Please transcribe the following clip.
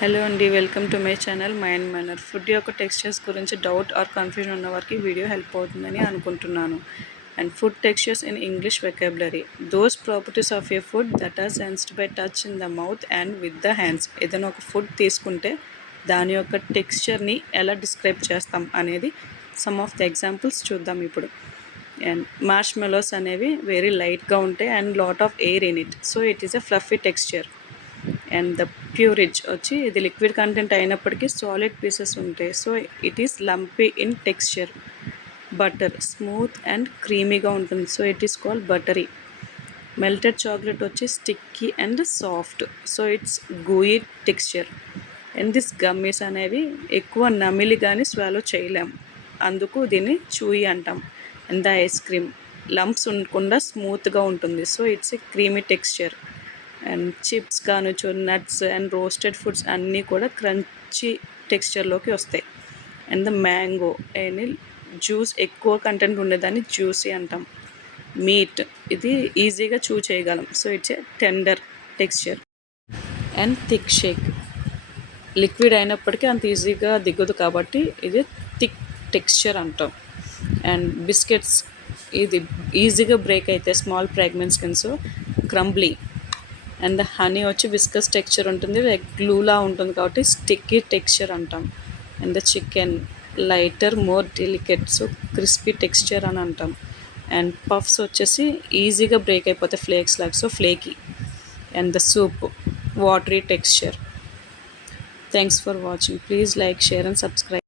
Hello అండి, welcome to my channel mind manner. Food యొక్క textures గురించి డౌట్ ఆర్ కన్ఫ్యూజన్ ఉన్న వారికి వీడియో హెల్ప్ అవుతుందని అనుకుంటున్నాను. And food textures in English vocabulary, those properties of a food that are sensed by touch in the mouth and with the hands. ఏదైనా ఒక food తీసుకుంటే దాని యొక్క టెక్స్చర్ని ఎలా డిస్క్రైబ్ చేస్తాం అనేది సమ్ ఆఫ్ ద ఎగ్జాంపుల్స్ చూద్దాం ఇప్పుడు. అండ్ మార్ష్ మెలోస్ అనేవి వెరీ లైట్గా ఉంటాయి and lot of air in it, so it is a fluffy texture. And the purees వచ్చి ఇది లిక్విడ్ కంటెంట్ అయినప్పటికీ సాలిడ్ పీసెస్ ఉంటాయి, so it is lumpy in texture. Butter smooth and క్రీమీగా ఉంటుంది, so it is called buttery. Melted chocolate వచ్చి sticky and soft, so it's gooey texture. And this gummies అనేవి ఎక్కువ నమిలి కానీ స్వాలో చేయలేం, అందుకు దీన్ని చూయి అంటాం. And the ice cream lumps ఉండకుండా స్మూత్గా ఉంటుంది, so it's a creamy texture. And chips కానొచ్చు, నట్స్ అండ్ రోస్టెడ్ ఫుడ్స్ అన్నీ కూడా క్రంచీ టెక్స్చర్లోకి వస్తాయి. అండ్ ద మ్యాంగో అని జ్యూస్ ఎక్కువ కంటెంట్ ఉండేదాన్ని జ్యూసీ అంటాం. మీట్ ఇది ఈజీగా చూ చేయగలం, so it's a tender texture. And thick shake liquid అయినప్పటికీ అంత ఈజీగా దిగదు కాబట్టి ఇది థిక్ టెక్స్చర్ అంటాం. అండ్ బిస్కెట్స్ ఇది ఈజీగా బ్రేక్ అయితే స్మాల్ ఫ్రాగ్మెంట్స్ కింద, సో క్రంబ్లీ. అండ్ ద హనీ వచ్చి విస్కస్ టెక్స్చర్ ఉంటుంది, లైక్ గ్లూలా ఉంటుంది కాబట్టి స్టిక్కీ టెక్స్చర్ అంటాం. And the chicken lighter more delicate, so crispy texture అని అంటాం. అండ్ పఫ్స్ వచ్చేసి ఈజీగా బ్రేక్ అయిపోతాయి ఫ్లేక్స్ లాగా, so flaky. And the soup watery texture. Thanks for watching. Please like, share and subscribe.